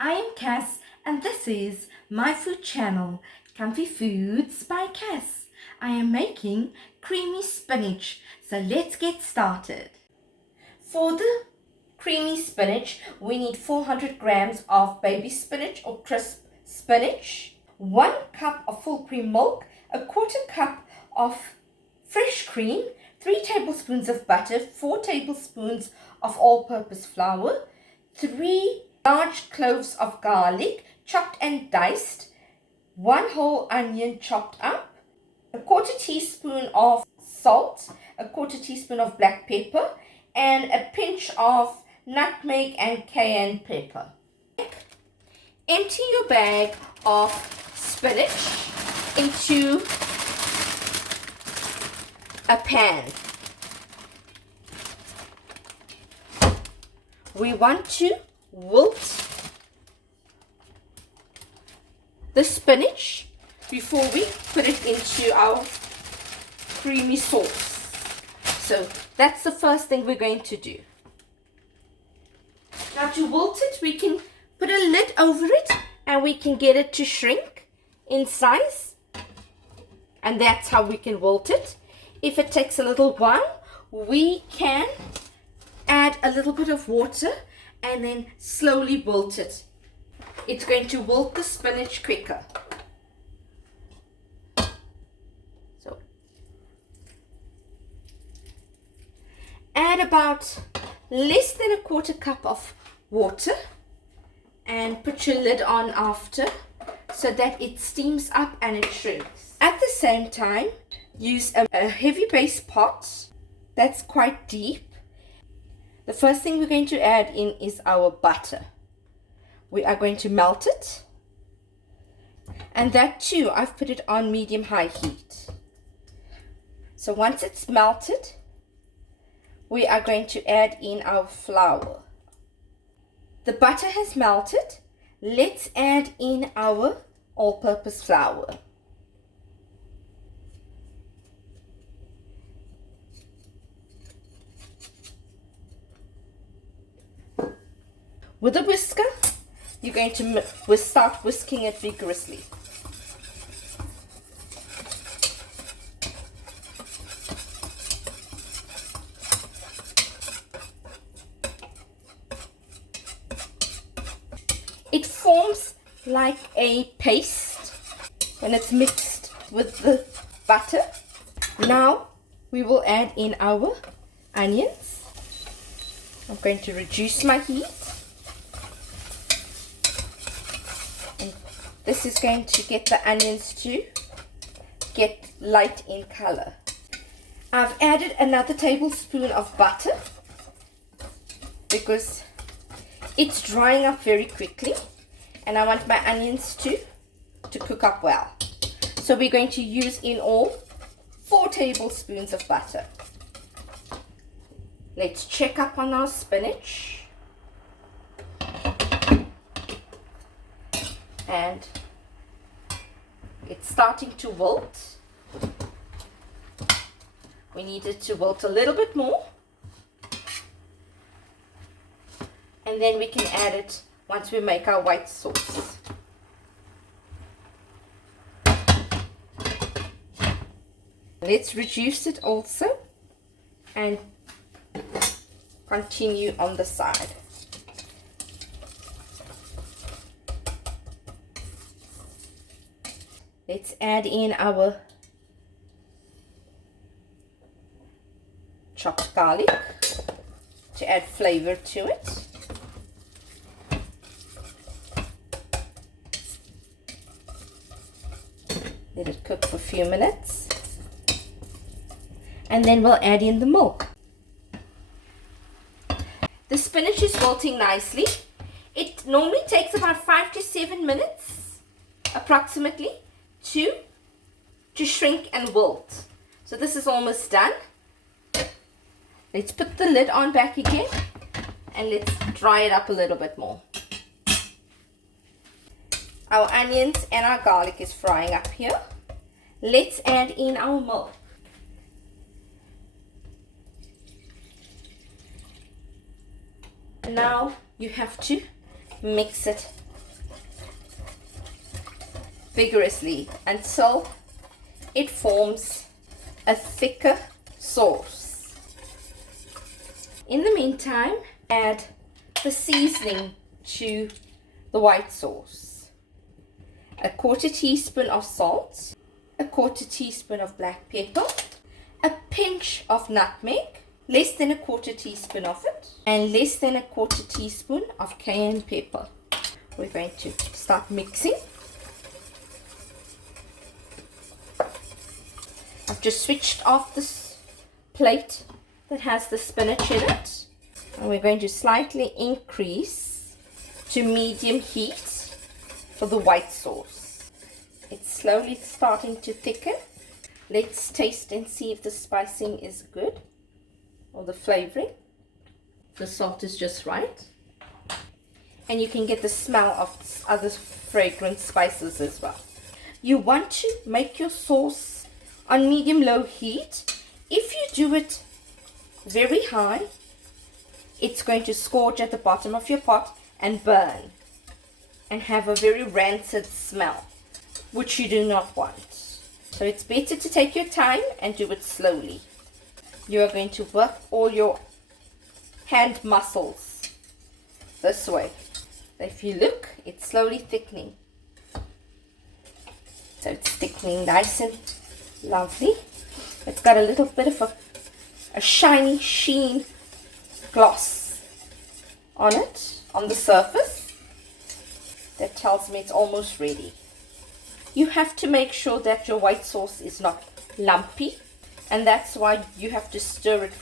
I am Cass and this is my food channel, Comfy Foods by Cass. I am making creamy spinach, so let's get started. For the creamy spinach, we need 400 grams of baby spinach or crisp spinach, 1 cup of full cream milk, a quarter cup of fresh cream, 3 tablespoons of butter, 4 tablespoons of all-purpose flour, 3 large cloves of garlic chopped and diced, 1 whole onion chopped up, a quarter teaspoon of salt, a quarter teaspoon of black pepper, and a pinch of nutmeg and cayenne pepper. Empty your bag of spinach into a pan. We want to wilt the spinach before we put it into our creamy sauce. So that's the first thing we're going to do. Now to wilt it, we can put a lid over it and we can get it to shrink in size. And that's how we can wilt it. If it takes a little while, we can add a little bit of water and then slowly wilt it. It's going to wilt the spinach quicker. So add about less than a quarter cup of water and put your lid on after so that it steams up and it shrinks. At the same time, use a heavy base pot that's quite deep. The first thing we're going to add in is our butter. We are going to melt it, and that too I've put it on medium-high heat. So once it's melted, we are going to add in our flour. The butter has melted. Let's add in our all-purpose flour. With a whisker, you're going to start whisking it vigorously. It forms like a paste when it's mixed with the butter. Now we will add in our onions. I'm going to reduce my heat. This is going to get the onions to get light in color. I've added another tablespoon of butter because it's drying up very quickly and I want my onions to cook up well. So we're going to use in all 4 tablespoons of butter. Let's check up on our spinach. And it's starting to wilt. We need it to wilt a little bit more. And then we can add it once we make our white sauce. Let's reduce it also and continue on the side. Let's add in our chopped garlic to add flavor to it. Let it cook for a few minutes. And then we'll add in the milk. The spinach is wilting nicely. It normally takes about 5 to 7 minutes approximately to shrink and wilt. So this is almost done. Let's put the lid on back again and let's dry it up a little bit more. Our onions and our garlic is frying up here. Let's add in our milk. Now you have to mix it vigorously until it forms a thicker sauce. In the meantime, add the seasoning to the white sauce. A 1/4 teaspoon of salt, a 1/4 teaspoon of black pepper, a pinch of nutmeg, less than a 1/4 teaspoon of it, and less than a 1/4 teaspoon of cayenne pepper. We're going to start mixing. I've just switched off this plate that has the spinach in it, and we're going to slightly increase to medium heat for the white sauce. It's slowly starting to thicken. Let's taste and see if the spicing is good, or the flavoring. The salt is just right, and you can get the smell of other fragrant spices as well. You want to make your sauce on medium-low heat. If you do it very high, it's going to scorch at the bottom of your pot and burn and have a very rancid smell, which you do not want. So it's better to take your time and do it slowly. You are going to work all your hand muscles this way. If you look, it's slowly thickening. So it's thickening nice and lovely. It's got a little bit of a shiny sheen gloss on it, on the surface. That tells me it's almost ready. You have to make sure that your white sauce is not lumpy, and that's why you have to stir it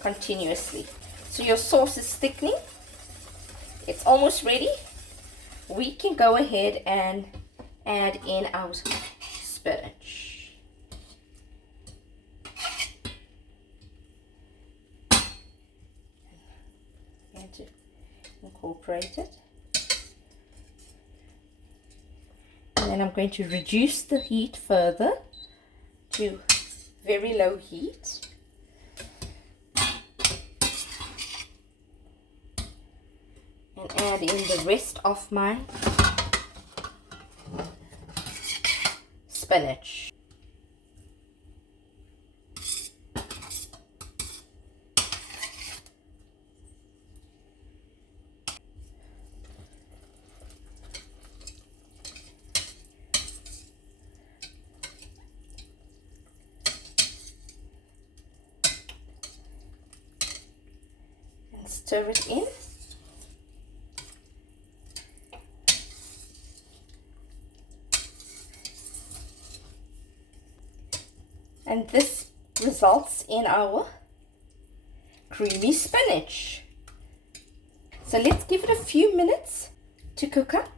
continuously. So your sauce is thickening. It's almost ready. We can go ahead and add in our spinach. I'm going to incorporate it. And then I'm going to reduce the heat further to very low heat. And add in the rest of my spinach. And stir it in. And this results in our creamy spinach. So let's give it a few minutes to cook up.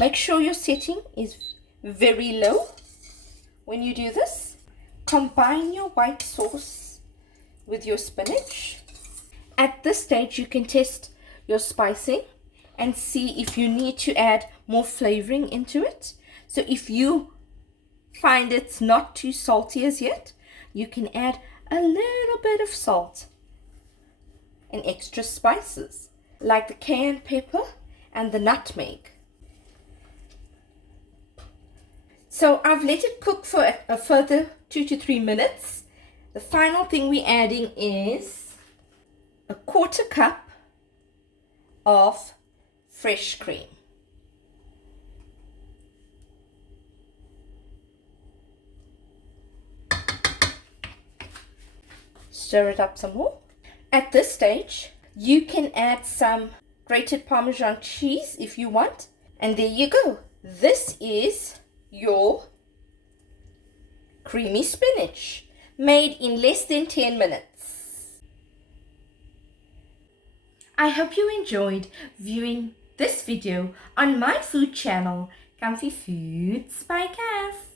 Make sure your setting is very low when you do this. Combine your white sauce with your spinach. At this stage, you can test your spicing and see if you need to add more flavoring into it. So if you find it's not too salty as yet, you can add a little bit of salt and extra spices like the cayenne pepper and the nutmeg. So I've let it cook for a further 2 to 3 minutes. The final thing we're adding is a 1/4 cup of fresh cream. Stir it up some more. At this stage, you can add some grated Parmesan cheese if you want. And there you go. This is your creamy spinach, made in less than 10 minutes. I hope you enjoyed viewing this video on my food channel, CreamySpinach.